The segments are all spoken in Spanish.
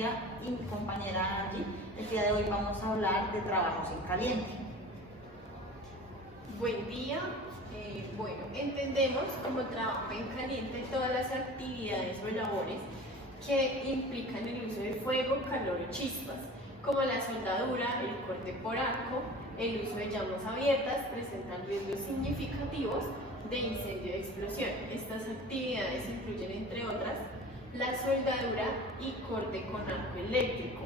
Sofía y mi compañera Angie. El día de hoy vamos a hablar de trabajos en caliente. Buen día. Bueno, entendemos como trabajo en caliente todas las actividades o labores que implican el uso de fuego, calor o chispas, como la soldadura, el corte por arco, el uso de llamas abiertas presentan riesgos significativos de incendio y explosión. Estas actividades incluyen, entre otras, la soldadura y corte con arco eléctrico,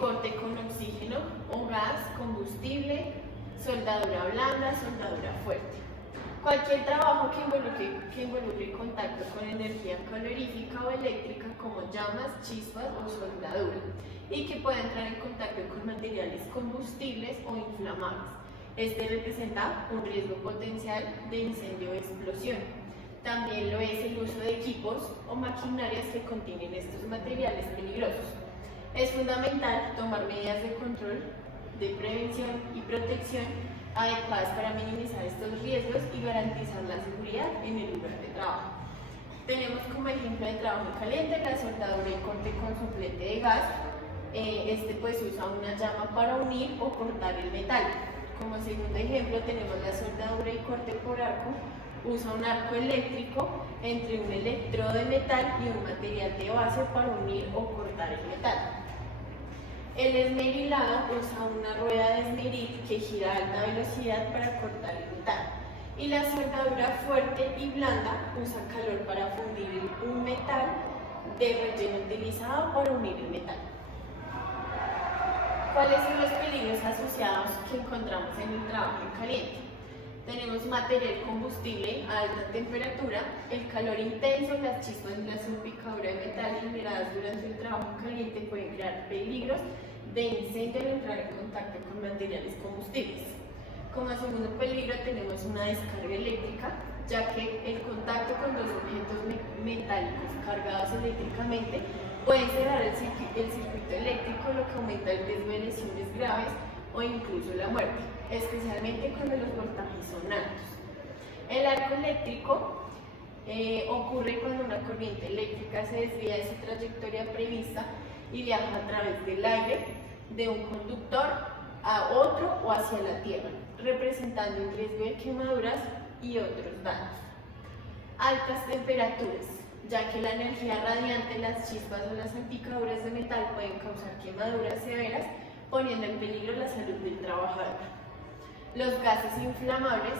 corte con oxígeno o gas, combustible, soldadura blanda, soldadura fuerte. Cualquier trabajo que involucre contacto con energía calorífica o eléctrica como llamas, chispas o soldadura y que pueda entrar en contacto con materiales combustibles o inflamables. Este representa un riesgo potencial de incendio o explosión. También lo es el uso de equipos o maquinarias que contienen estos materiales peligrosos. Es fundamental tomar medidas de control, de prevención y protección adecuadas para minimizar estos riesgos y garantizar la seguridad en el lugar de trabajo. Tenemos como ejemplo de trabajo caliente la soldadura y corte con soplete de gas. Pues usa una llama para unir o cortar el metal. Como segundo ejemplo tenemos la soldadura y corte por arco. Usa un arco eléctrico entre un electrodo de metal y un material de base para unir o cortar el metal. El esmerilado usa una rueda de esmeril que gira a alta velocidad para cortar el metal. Y la soldadura fuerte y blanda usa calor para fundir un metal de relleno utilizado para unir el metal. ¿Cuáles son los peligros asociados que encontramos en el trabajo en caliente? Tenemos material combustible a alta temperatura, el calor intenso, las chispas y la salpicadura de metal generadas durante el trabajo en caliente pueden crear peligros de incendio al entrar en contacto con materiales combustibles. Como segundo peligro tenemos una descarga eléctrica, ya que el contacto con dos objetos metálicos cargados eléctricamente puede cerrar el circuito eléctrico, lo que aumenta el riesgo de lesiones graves o incluso la muerte, especialmente cuando los voltajes son altos. El arco eléctrico ocurre cuando una corriente eléctrica se desvía de su trayectoria prevista y viaja a través del aire de un conductor a otro o hacia la tierra, representando un riesgo de quemaduras y otros daños. Altas temperaturas, ya que la energía radiante, las chispas o las salpicaduras de metal pueden causar quemaduras severas, poniendo en peligro la salud del trabajador. Los gases inflamables,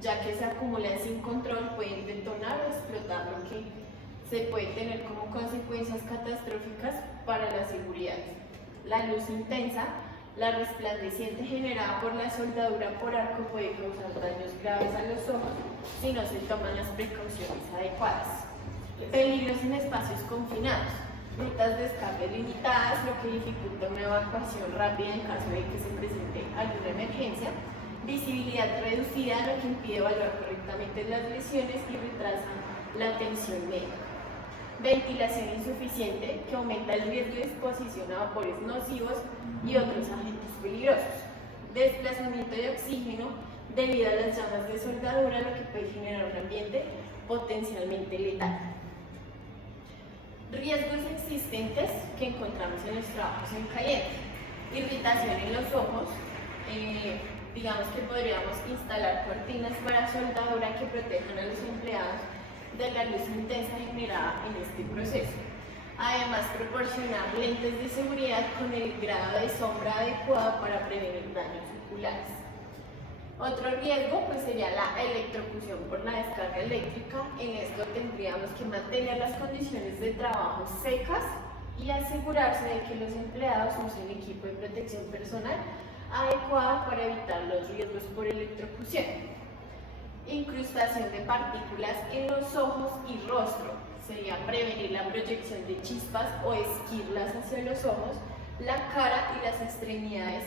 ya que se acumulan sin control, pueden detonar o explotar, lo que se puede tener como consecuencias catastróficas para la seguridad. La luz intensa, la resplandeciente generada por la soldadura por arco puede causar daños graves a los ojos si no se toman las precauciones adecuadas. Peligros en espacios confinados, rutas de escape limitadas, lo que dificulta una evacuación rápida en caso de que se presente alguna emergencia, visibilidad reducida, lo que impide evaluar correctamente las lesiones y retrasa la atención médica. Ventilación insuficiente, que aumenta el riesgo de exposición a vapores nocivos y otros agentes peligrosos. Desplazamiento de oxígeno debido a las llamas de soldadura, lo que puede generar un ambiente potencialmente letal. Riesgos existentes que encontramos en los trabajos en caliente. Irritación en los ojos. Digamos que podríamos instalar cortinas para soldadura que protejan a los empleados de la luz intensa generada en este proceso. Además, proporcionar lentes de seguridad con el grado de sombra adecuado para prevenir daños oculares. Otro riesgo sería la electrocución por la descarga eléctrica. En esto tendríamos que mantener las condiciones de trabajo secas y asegurarse de que los empleados usen equipo de protección personal adecuado para evitar los riesgos por electrocución. Incrustación de partículas en los ojos y rostro. Sería prevenir la proyección de chispas o esquirlas hacia los ojos, la cara y las extremidades,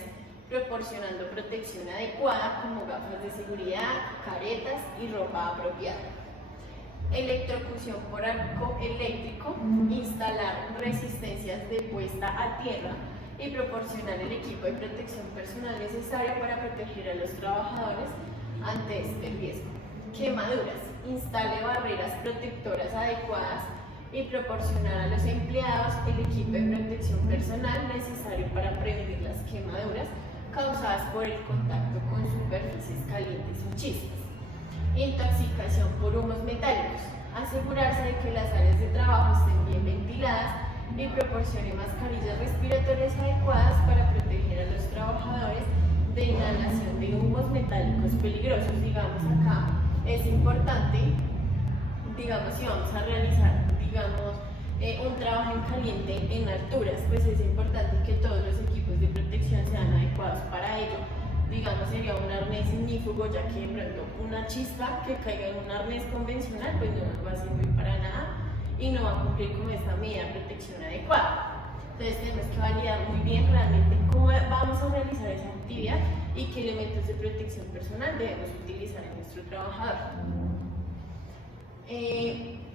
proporcionando protección adecuada como gafas de seguridad, caretas y ropa apropiada. Electrocución por arco eléctrico, instalar resistencias de puesta a tierra y proporcionar el equipo de protección personal necesario para proteger a los trabajadores ante este riesgo. Quemaduras, instale barreras protectoras adecuadas y proporcionar a los empleados el equipo de protección protección personal necesario para prevenir las quemaduras causadas por el contacto con superficies calientes o chispas. Intoxicación por humos metálicos. Asegurarse de que las áreas de trabajo estén bien ventiladas y proporcione mascarillas respiratorias adecuadas para proteger a los trabajadores de inhalación de humos metálicos peligrosos. Digamos acá, es importante, digamos, si vamos a realizar, un trabajo en caliente en alturas, pues es importante que todos los equipos de protección sean adecuados para ello. Digamos, sería un arnés ignífugo, ya que de pronto una chispa que caiga en un arnés convencional pues no nos va a servir para nada y no va a cumplir con esta medida de protección adecuada. Entonces tenemos que validar muy bien realmente cómo vamos a realizar esa actividad y qué elementos de protección personal debemos utilizar en nuestro trabajador.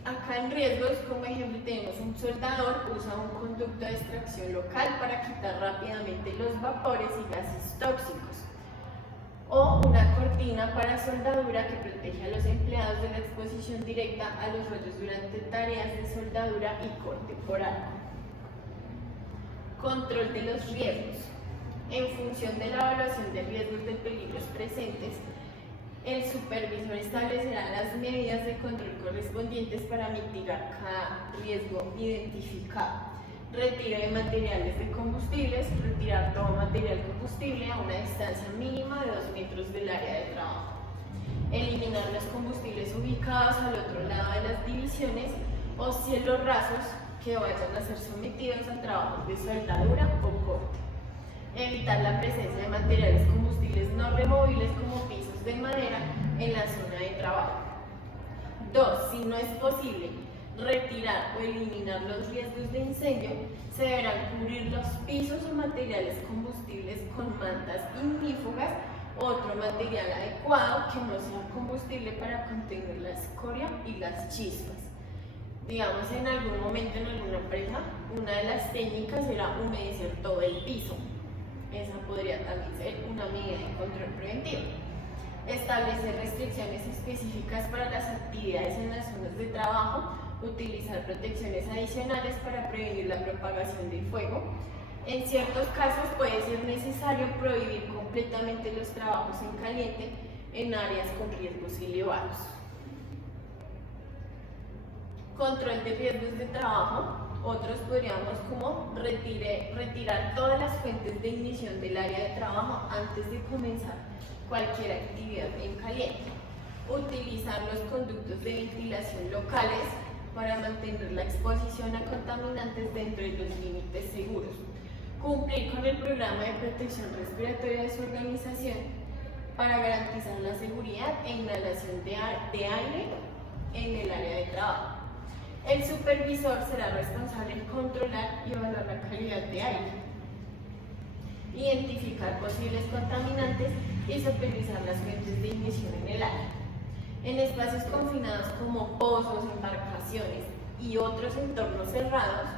Acá en riesgos, como ejemplo, tenemos un soldador, usa un conducto de extracción local para quitar rápidamente los vapores y gases tóxicos. O una cortina para soldadura que protege a los empleados de la exposición directa a los rayos durante tareas de soldadura y corte por arco. Control de los riesgos. En función de la evaluación de riesgos de peligros presentes, el supervisor establecerá las medidas de control correspondientes para mitigar cada riesgo identificado. Retiro de materiales de combustibles, retirar todo material combustible a una distancia mínima de 2 metros del área de trabajo. Eliminar los combustibles ubicados al otro lado de las divisiones o cielos rasos que vayan a ser sometidos a trabajos de soldadura o corte. Evitar la presencia de materiales combustibles no removibles como pisos de madera en la zona de trabajo. 2. Si no es posible retirar o eliminar los riesgos de incendio, se deberán cubrir los pisos o materiales combustibles con mantas ignífugas o otro material adecuado que no sea combustible para contener la escoria y las chispas. Digamos, en algún momento en alguna empresa, una de las técnicas era humedecer todo el piso. Esa podría también ser una medida de control preventivo. Establecer restricciones específicas para las actividades en las zonas de trabajo, utilizar protecciones adicionales para prevenir la propagación del fuego. En ciertos casos puede ser necesario prohibir completamente los trabajos en caliente en áreas con riesgos elevados. Control de riesgos de trabajo. Otros podríamos como retirar todas las fuentes de ignición del área de trabajo antes de comenzar cualquier actividad en caliente. Utilizar los conductos de ventilación locales para mantener la exposición a contaminantes dentro de los límites seguros. Cumplir con el programa de protección respiratoria de su organización para garantizar la seguridad e inhalación de aire en el área de trabajo. El supervisor será responsable de controlar y evaluar la calidad de aire, identificar posibles contaminantes y supervisar las fuentes de ignición en el área. En espacios confinados como pozos, embarcaciones y otros entornos cerrados,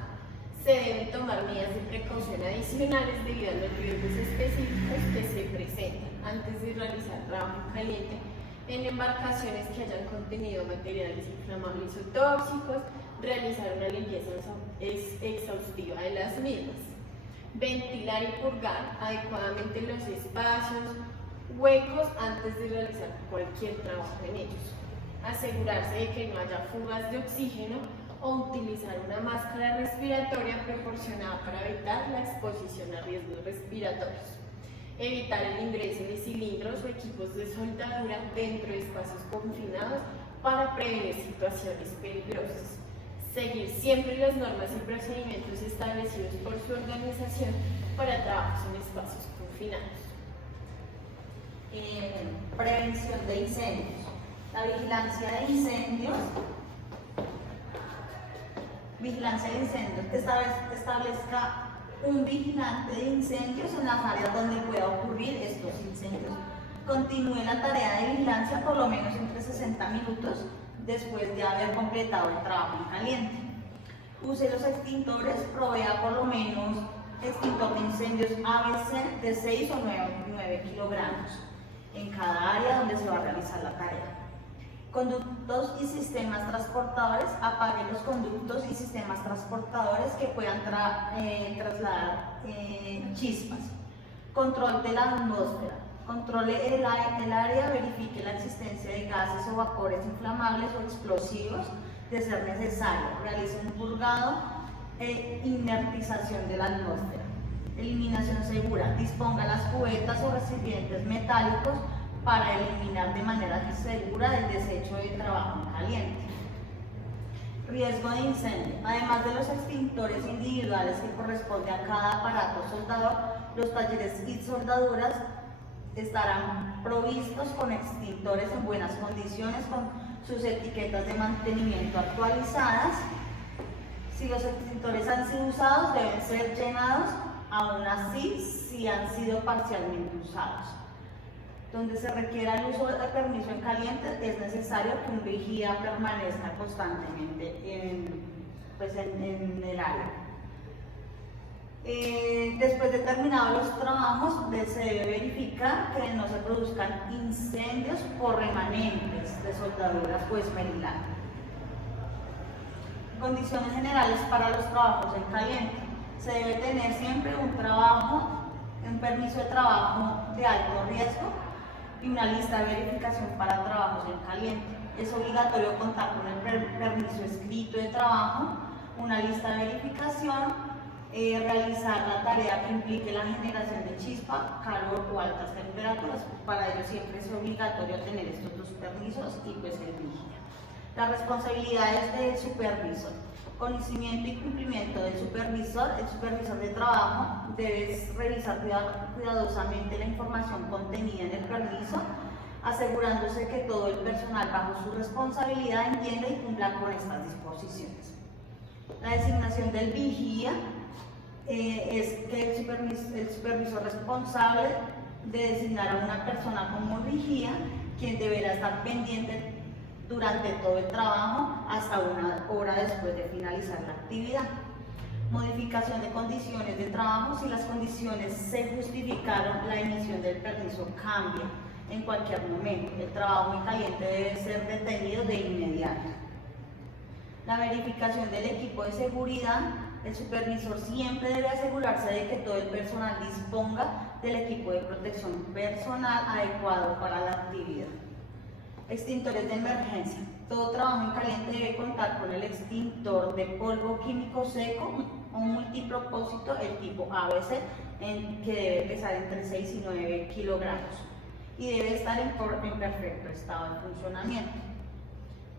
se deben tomar medidas de precaución adicionales debido a los riesgos específicos que se presentan antes de realizar trabajo en caliente en embarcaciones que hayan contenido materiales inflamables o tóxicos, realizar una limpieza exhaustiva de las mismas. Ventilar y purgar adecuadamente los espacios huecos antes de realizar cualquier trabajo en ellos. Asegurarse de que no haya fugas de oxígeno o utilizar una máscara respiratoria proporcionada para evitar la exposición a riesgos respiratorios. Evitar el ingreso de cilindros o equipos de soldadura dentro de espacios confinados para prevenir situaciones peligrosas. Seguir siempre las normas y procedimientos establecidos por su organización para trabajos en espacios confinados. Prevención de incendios. La vigilancia de incendios. Que establezca un vigilante de incendios en las áreas donde pueda ocurrir estos incendios. Continúe la tarea de vigilancia por lo menos entre 60 minutos después de haber completado el trabajo en caliente. Use los extintores, provea por lo menos extintor de incendios ABC de 6 o 9 kilogramos en cada área donde se va a realizar la tarea. Conductos y sistemas transportadores, apague los conductos y sistemas transportadores que puedan trasladar chispas. Control de la atmósfera. Controle el área, verifique la existencia de gases o vapores inflamables o explosivos de ser necesario. Realice un purgado e inertización de la atmósfera. Eliminación segura. Disponga las cubetas o recipientes metálicos para eliminar de manera segura el desecho de trabajo caliente. Riesgo de incendio. Además de los extintores individuales que corresponde a cada aparato soldador, los talleres y soldaduras estarán provistos con extintores en buenas condiciones con sus etiquetas de mantenimiento actualizadas. Si los extintores han sido usados, deben ser llenados, aún así si han sido parcialmente usados. Donde se requiera el uso de permiso en caliente, es necesario que un vigía permanezca constantemente en el área. Después de terminados los trabajos, se debe verificar que no se produzcan incendios por remanentes de soldaduras o esmerilado. Condiciones generales para los trabajos en caliente. Se debe tener siempre un permiso de trabajo de alto riesgo y una lista de verificación para trabajos en caliente. Es obligatorio contar con el permiso escrito de trabajo, una lista de verificación, realizar la tarea que implique la generación de chispa, calor o altas temperaturas. Para ello siempre es obligatorio tener estos dos permisos y pues el vigía. Las responsabilidades del supervisor. Conocimiento y cumplimiento del supervisor. El supervisor de trabajo debe revisar cuidadosamente la información contenida en el permiso, asegurándose que todo el personal bajo su responsabilidad entienda y cumpla con estas disposiciones. La designación del vigía es que el supervisor responsable de designar a una persona como vigía, quien deberá estar pendiente durante todo el trabajo hasta una hora después de finalizar la actividad. Modificación de condiciones de trabajo. Si las condiciones se justificaron, la emisión del permiso cambia en cualquier momento. El trabajo en caliente debe ser detenido de inmediato. La verificación del equipo de seguridad. El supervisor siempre debe asegurarse de que todo el personal disponga del equipo de protección personal adecuado para la actividad. Extintores de emergencia. Todo trabajo en caliente debe contar con el extintor de polvo químico seco o multipropósito, el tipo ABC, que debe pesar entre 6 y 9 kilogramos y debe estar en perfecto estado de funcionamiento.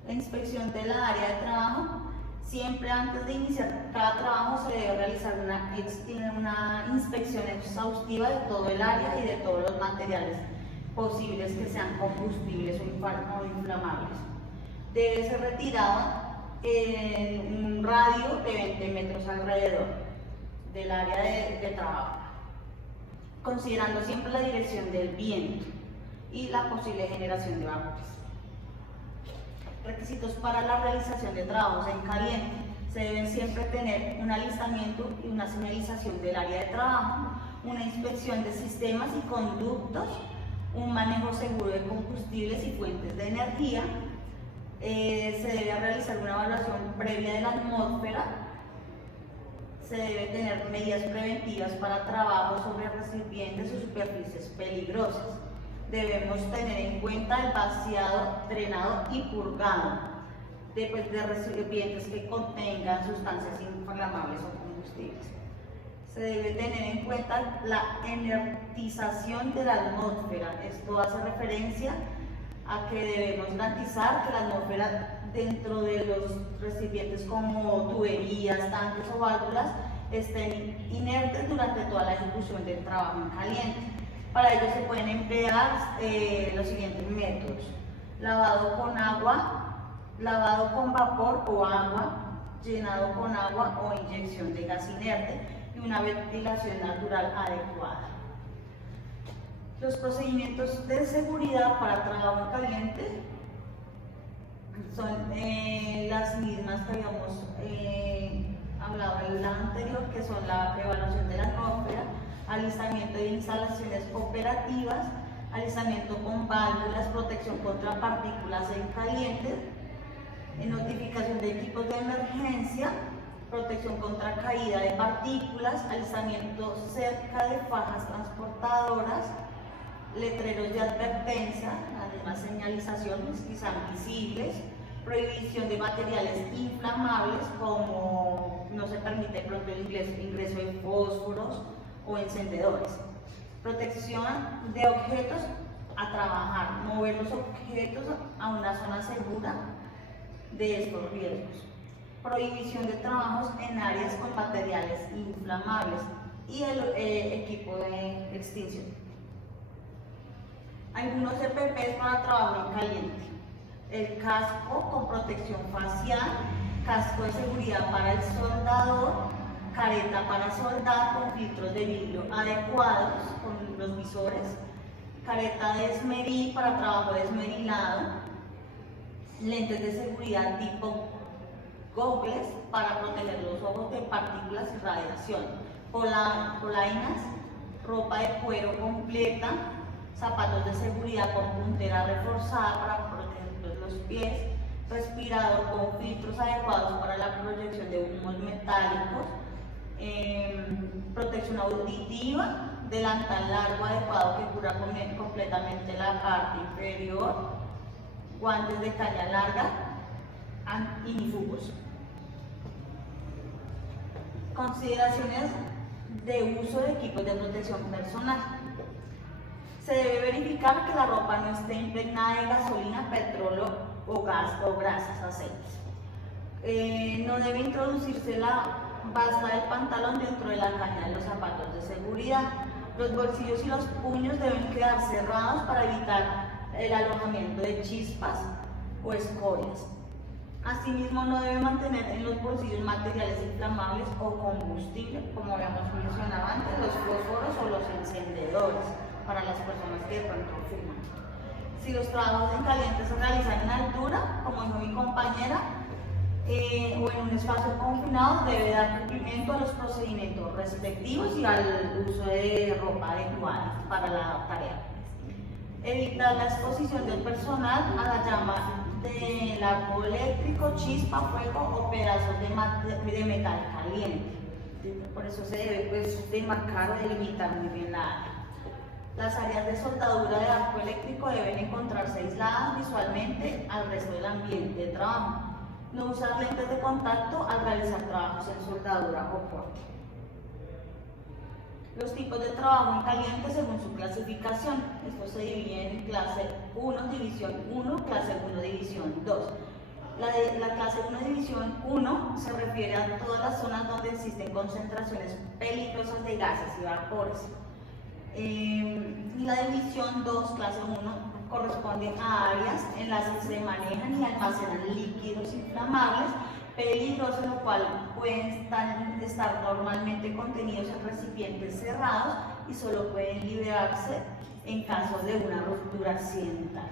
La inspección de la área de trabajo. Siempre antes de iniciar cada trabajo se debe realizar una inspección exhaustiva de todo el área y de todos los materiales posibles que sean combustibles o inflamables. Debe ser retirado en un radio de 20 metros alrededor del área de trabajo, considerando siempre la dirección del viento y la posible generación de vapores. Requisitos para la realización de trabajos en caliente. Se deben siempre tener un alistamiento y una señalización del área de trabajo, una inspección de sistemas y conductos, un manejo seguro de combustibles y fuentes de energía. Se debe realizar una evaluación previa de la atmósfera. Se debe tener medidas preventivas para trabajos sobre recipientes o superficies peligrosas. Debemos tener en cuenta el vaciado, drenado y purgado de recipientes que contengan sustancias inflamables o combustibles. Se debe tener en cuenta la inertización de la atmósfera. Esto hace referencia a que debemos garantizar que la atmósfera dentro de los recipientes como tuberías, tanques o válvulas estén inertes durante toda la ejecución del trabajo en caliente. Para ello se pueden emplear los siguientes métodos: lavado con agua, lavado con vapor o agua, llenado con agua o inyección de gas inerte y una ventilación natural adecuada. Los procedimientos de seguridad para trabajo en caliente son las mismas que habíamos hablado en la anterior, que son la evaluación de la atmósfera, alistamiento de instalaciones operativas, alisamiento con válvulas, protección contra partículas en caliente, notificación de equipos de emergencia, protección contra caída de partículas, alisamiento cerca de fajas transportadoras, letreros de advertencia, además señalizaciones que sean visibles, prohibición de materiales inflamables como no se permite pronto el ingreso de fósforos o encendedores, protección de objetos a trabajar, mover los objetos a una zona segura de estos riesgos, prohibición de trabajos en áreas con materiales inflamables y el equipo de extinción. Algunos EPPs para trabajo en caliente: el casco con protección facial, casco de seguridad para el soldador, careta para soldar con filtros de vidrio adecuados con los visores, careta de esmeril para trabajo desmerilado, lentes de seguridad tipo goggles para proteger los ojos de partículas y radiación, polainas, ropa de cuero completa, zapatos de seguridad con puntera reforzada para proteger los pies, respirador con filtros adecuados para la proyección de humos metálicos, protección auditiva, delantal largo adecuado que cubra completamente la parte inferior, guantes de caña larga, inífugos. Consideraciones de uso de equipos de protección personal. Se debe verificar que la ropa no esté impregnada de gasolina, petróleo o gas o grasas, aceites. No debe introducirse la basta del pantalón dentro de la caña de los zapatos de seguridad. Los bolsillos y los puños deben quedar cerrados para evitar el alojamiento de chispas o escobillas. Asimismo, no debe mantener en los bolsillos materiales inflamables o combustible, como habíamos mencionado antes, los fósforos o los encendedores, para las personas que de pronto fuman. Si los trabajos en caliente se realizan en altura, como dijo mi compañera, o en un espacio confinado, debe dar cumplimiento a los procedimientos respectivos y al uso de ropa adecuada para la tarea. Evitar la exposición del personal a la llama del arco eléctrico, chispa, fuego o pedazos de metal caliente. Por eso se debe demarcar o delimitar muy bien la área. Las áreas de soldadura del arco eléctrico deben encontrarse aisladas visualmente al resto del ambiente de trabajo. No usar lentes de contacto al realizar trabajos en soldadura o corte. Los tipos de trabajo en caliente según su clasificación. Esto se divide en clase 1, división 1, clase 1, división 2. La clase 1, división 1 se refiere a todas las zonas donde existen concentraciones peligrosas de gases y vapores. Y la división 2, clase 1, corresponde a áreas en las que se manejan y almacenan líquidos inflamables peligrosos, lo cual pueden estar normalmente contenidos en recipientes cerrados y solo pueden liberarse en caso de una ruptura accidental.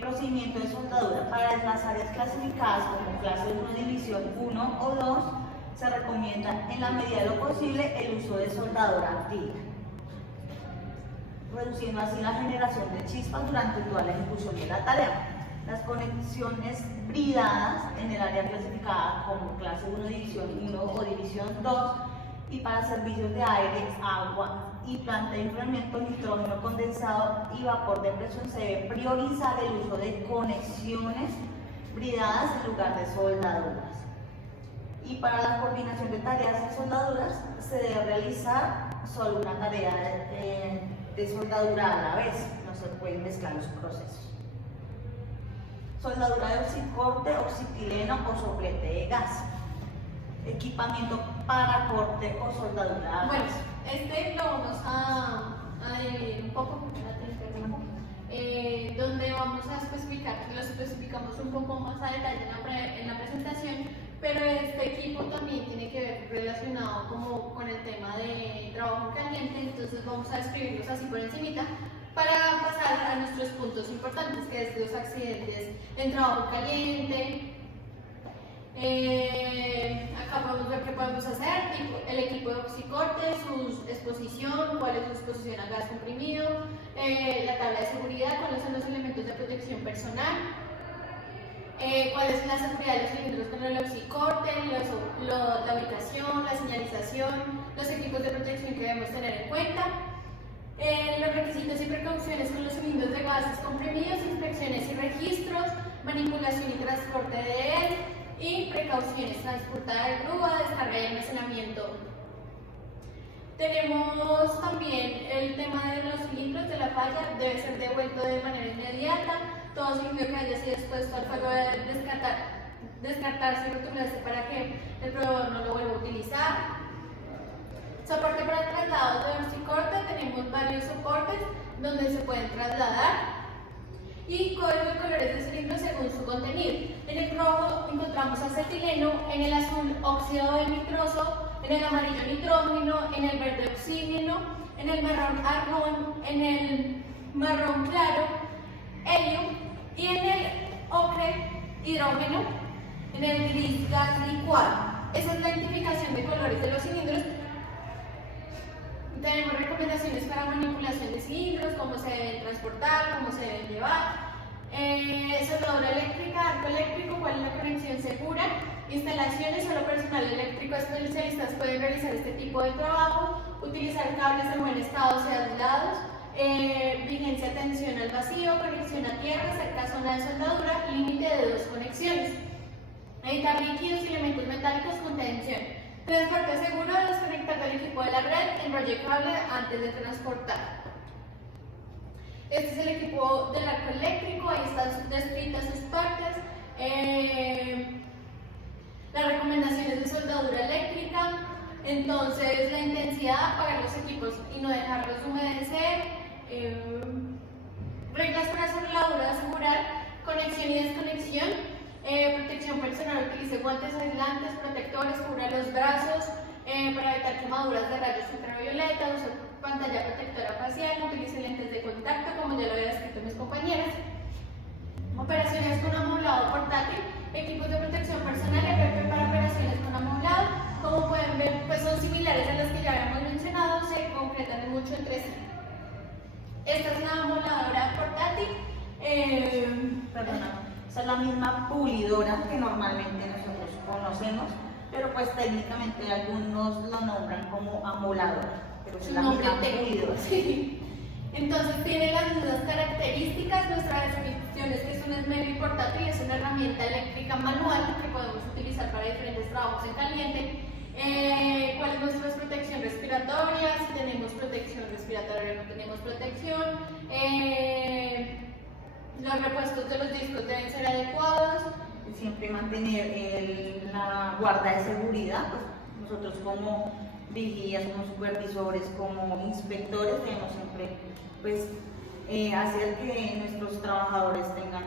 Procedimiento de soldadura. Para las áreas clasificadas como clase 1, división 1 o 2, se recomienda en la medida de lo posible el uso de soldadura activa, reduciendo así la generación de chispas durante toda la ejecución de la tarea. Las conexiones bridadas en el área clasificada como clase 1, división 1 o división 2 y para servicios de aire, agua y planta de enfriamiento, nitrógeno condensado y vapor de presión, se debe priorizar el uso de conexiones bridadas en lugar de soldaduras. Y para la coordinación de tareas de soldaduras se debe realizar solo una tarea de soldadura a la vez, no se pueden mezclar los procesos. Soldadura de oxicorte, oxetileno o soplete de gas. Equipamiento para corte o soldadura. Bueno, lo vamos a dividir un poco, donde vamos a especificar, lo especificamos un poco más a detalle en la presentación, pero este equipo también tiene que ver relacionado como con el tema de trabajo caliente, entonces vamos a describirlos así por encimita para pasar a nuestros puntos importantes, que es los accidentes en trabajo caliente. Acá podemos ver qué podemos hacer, el equipo de oxicorte, su exposición, cuáles la exposición a gas comprimido, la tabla de seguridad, cuáles son los elementos de protección personal, cuál es la seguridad de los cilindros con el oxicorte, la ubicación, la señalización, los equipos de protección que debemos tener en cuenta, los requisitos y precauciones con los cilindros de gases comprimidos, inspecciones y registros, manipulación y transporte de él, y precauciones, transportar de grúa, descarga y almacenamiento. Tenemos también el tema de los cilindros de la falla, debe ser devuelto de manera inmediata. Todo cilindro que haya sido expuesto al fuego debe descartarse y rotularse para que el proveedor no lo vuelva a utilizar. Soporte para traslados de oxicorte, tenemos varios soportes donde se pueden trasladar. Y código de colores de cilindros según su contenido. En el rojo encontramos acetileno, en el azul óxido de nitroso, en el amarillo nitrógeno, en el verde oxígeno, en el marrón argón, en el marrón claro helio y en el ocre hidrógeno, en el gris gas licuado. Esa es la identificación de colores de los cilindros. Tenemos recomendaciones para manipulación de cilindros, cómo se deben transportar, cómo se deben llevar. Soldadura eléctrica, arco eléctrico, cuál es la conexión segura. Instalaciones, solo personal eléctrico especialistas pueden realizar este tipo de trabajo. Utilizar cables en buen estado, o sea, aislados. Vigencia, tensión al vacío, conexión a tierra, cerca zona de soldadura, límite de 2 conexiones. Evitar líquidos y elementos metálicos con tensión. Transporte seguro, desconectar del equipo de la red, enrolle cable antes de transportar. Este es el equipo del arco eléctrico, ahí están descritas sus partes. Las recomendaciones de soldadura eléctrica, entonces la intensidad, apagar los equipos y no dejarlos humedecer. Reglas para soldadura, asegurar conexión y desconexión. Protección personal, utilice guantes aislantes, protectores, cubra los brazos para evitar quemaduras de rayos ultravioleta, use pantalla protectora facial, utilice lentes de contacto, como ya lo había escrito mis compañeras. Operaciones con amoblado portátil, equipos de protección personal y EPP para operaciones con amoblado. Como pueden ver, pues son similares a las que ya habíamos mencionado, se concretan mucho entre sí. Esta es la amoladora portátil. Perdona. Esa es la misma pulidora que normalmente nosotros conocemos, pero pues técnicamente algunos lo nombran como amoladora, pero es la misma pulidora. Sí. Entonces tiene las mismas características. Nuestra descripción es que es un esmero portátil, es una herramienta eléctrica manual que podemos utilizar para diferentes trabajos en caliente. ¿Cuál es nuestra protección respiratoria? Si tenemos protección respiratoria o no tenemos protección. Los repuestos de los discos deben ser adecuados. Siempre mantener la guarda de seguridad, pues nosotros como vigías, como supervisores, como inspectores debemos siempre pues, hacer que nuestros trabajadores tengan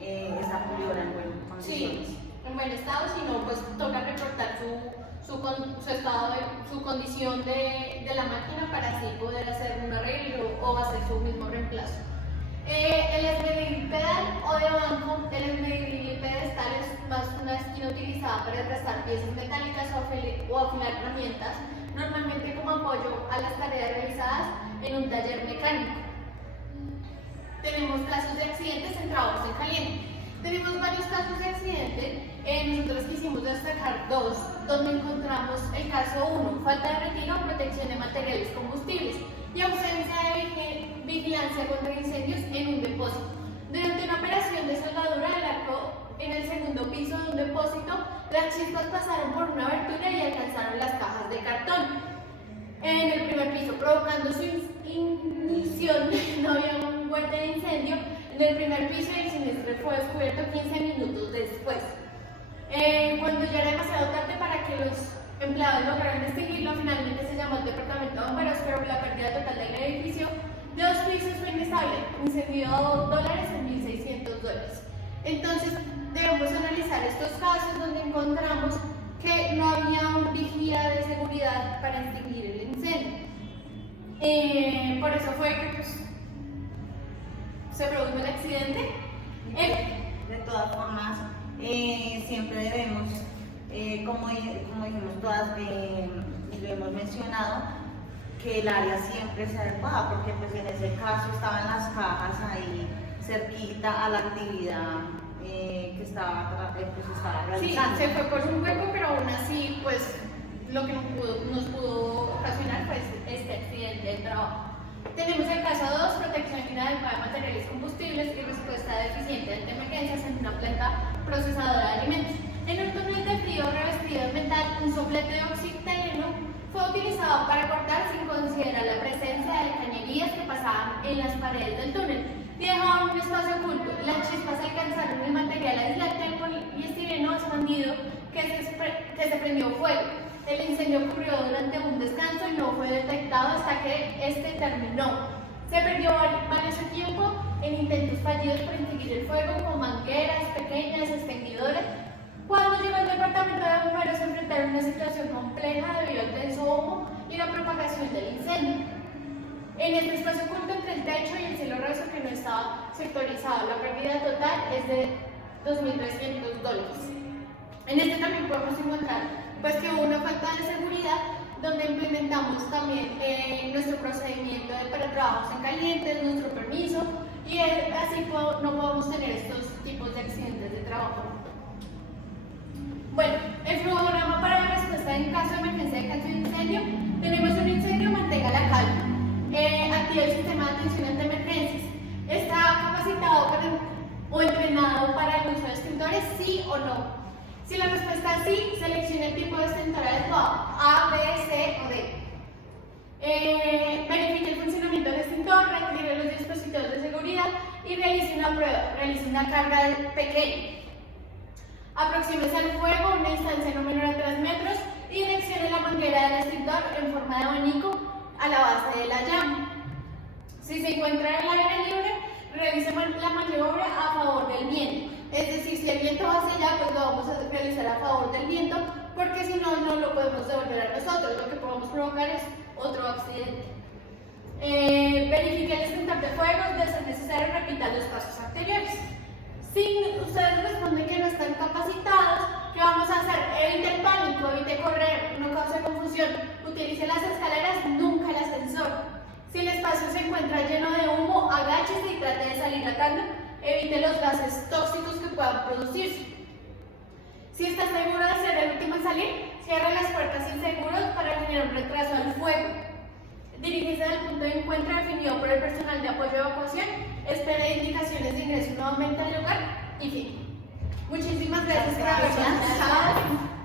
esta pulidora en buenas condiciones. Sí, en buen estado, si no pues toca reportar su estado, su condición de la máquina para así poder hacer un arreglo o hacer su mismo reemplazo. El esmeripedal o de banco, el esmeripedestal es más una esquina utilizada para arrastrar piezas metálicas o afilar herramientas, normalmente como apoyo a las tareas realizadas en un taller mecánico. Tenemos casos de accidentes en trabajos en caliente. Tenemos varios casos de accidentes, nosotros quisimos destacar 2, donde encontramos el caso 1, falta de retiro o protección de materiales combustibles y ausencia de vigilancia contra incendios en un depósito. Durante una operación de soldadura del arco en el segundo piso de un depósito, las chispas pasaron por una abertura y alcanzaron las cajas de cartón en el primer piso, provocando su ignición. No había un muerte de incendio en el primer piso y el siniestro fue descubierto 15 minutos después. Cuando ya era demasiado tarde para que los empleados lograran extinguirlo, finalmente se llamó al departamento de bomberos, pero la pérdida total del edificio de 2 pisos fue inestable, incendió dólares en $1.600. Entonces debemos analizar estos casos donde encontramos que no había un vigía de seguridad para extinguir el incendio. Por eso fue que pues, se produjo el accidente. De todas formas, siempre debemos, como dijimos todas y lo hemos mencionado, que el área siempre sea adecuada, porque pues en ese caso estaban las cajas ahí cerquita a la actividad que estaba Sí, realizando. se fue por un hueco, pero aún así, pues, lo que nos pudo ocasionar pues este accidente de trabajo. Tenemos el caso 2, protección inadecuada de materiales combustibles y respuesta deficiente ante emergencias en una planta procesadora de alimentos. En un túnel de frío revestido de metal, un soplete de oxígeno fue utilizado para cortar sin considerar la presencia de cañerías que pasaban en las paredes del túnel y dejaban un espacio oculto. Las chispas alcanzaron el material aislante del poliestireno expandido que se prendió fuego. El incendio ocurrió durante un descanso y no fue detectado hasta que este terminó. Se perdió valioso tiempo en intentos fallidos por extinguir el fuego con mangueras pequeñas, extinguidores. Cuando llegó el departamento de bomberos se enfrentaron a una situación compleja debido al denso humo y la propagación del incendio. En este espacio oculto entre el techo y el cielo raso que no estaba sectorizado, la pérdida total es de $2.300. En este también podemos encontrar pues que hubo una falta de seguridad donde implementamos también nuestro procedimiento para trabajos en caliente, nuestro permiso y así no podemos tener estos tipos de accidentes de trabajo. Bueno, el cronograma para la respuesta en caso de emergencia de caso de incendio. Tenemos un incendio, mantenga la calma. Activa el sistema de atención ante emergencias. ¿Está capacitado o entrenado para el uso de extintores? ¿Sí o no? Si la respuesta es sí, seleccione el tipo de extintor adecuado, A, B, C o D. Verifique el funcionamiento del extintor, retire los dispositivos de seguridad y realice una prueba, realice una carga pequeña. Aproxímese al fuego a una distancia no menor a 3 metros y direccione la manguera del extintor en forma de abanico a la base de la llama. Si se encuentra en el aire libre, realice la maniobra a favor del viento. Es decir, si el viento va hacia allá, pues lo vamos a realizar a favor del viento, porque si no, no lo podemos devolver a nosotros. Lo que podemos provocar es otro accidente. Verifique el extintor de fuego, de ser necesario, repita los pasos anteriores. Si ustedes responden que no están capacitados, ¿qué vamos a hacer? Evite el pánico, evite correr, no cause confusión. Utilice las escaleras, nunca el ascensor. Si el espacio se encuentra lleno de humo, agáchese y trate de salir andando. Evite los gases tóxicos que puedan producirse. Si está seguro de ser el último en salir, cierre las puertas inseguros para generar un retraso al fuego. Dirígese al punto de encuentro definido por el personal de apoyo a evacuación. Espere indicaciones de ingreso nuevamente al lugar y fin. Muchísimas gracias por habernos escuchado.